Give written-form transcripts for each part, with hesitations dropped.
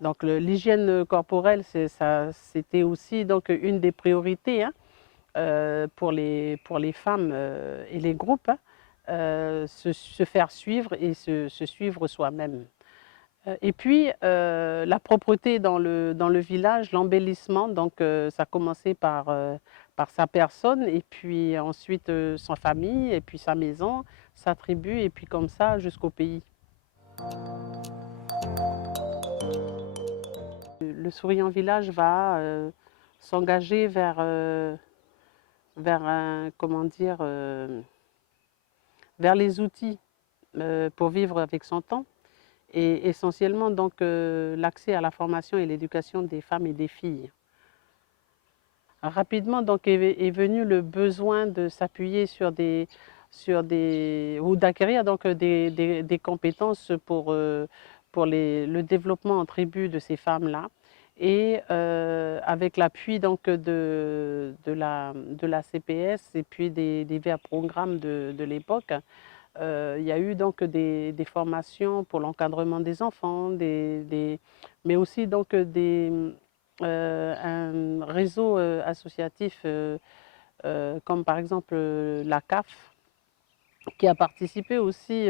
Donc l'hygiène corporelle, c'était aussi donc une des priorités, hein, pour les femmes et les groupes, hein, se faire suivre et se suivre soi-même. Et puis la propreté dans le village, l'embellissement, donc ça a commencé par sa personne et puis ensuite sa famille et puis sa maison, sa tribu et puis comme ça jusqu'au pays. Le Souriant Village va s'engager vers comment dire, vers les outils pour vivre avec son temps et essentiellement donc l'accès à la formation et l'éducation des femmes et des filles. Rapidement donc est venu le besoin de s'appuyer ou d'acquérir donc des compétences pour le développement en tribu de ces femmes-là. Et avec l'appui donc de la CPS et puis des divers programmes de l'époque, il y a eu donc des formations pour l'encadrement des enfants, mais aussi donc un réseau associatif comme par exemple la CAF, qui a participé aussi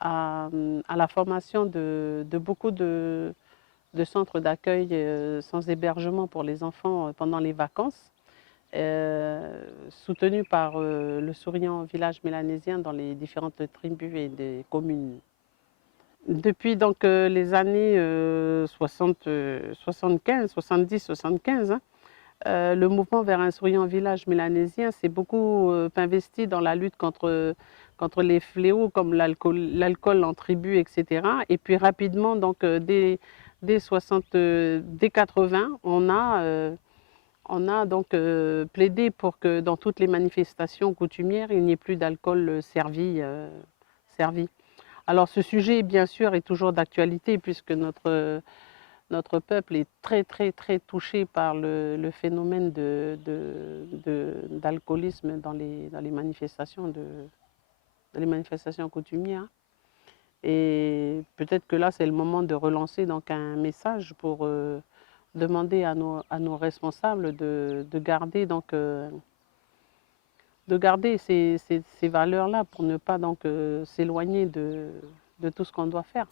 à la formation de beaucoup de centres d'accueil sans hébergement pour les enfants pendant les vacances, soutenu par le Souriant Village mélanésien dans les différentes tribus et des communes. Depuis donc les années 75, 70, 75, hein, le mouvement vers un souriant village mélanésien s'est beaucoup investi dans la lutte contre les fléaux comme l'alcool en tribu, etc. Et puis rapidement, donc dès 80, on a donc plaidé pour que dans toutes les manifestations coutumières, il n'y ait plus d'alcool servi. Alors ce sujet, bien sûr, est toujours d'actualité puisque notre peuple est très, très, très touché par le phénomène d'alcoolisme dans les manifestations coutumières. Et peut-être que là, c'est le moment de relancer donc un message pour demander à nos responsables de garder donc ces valeurs-là pour ne pas donc s'éloigner de tout ce qu'on doit faire.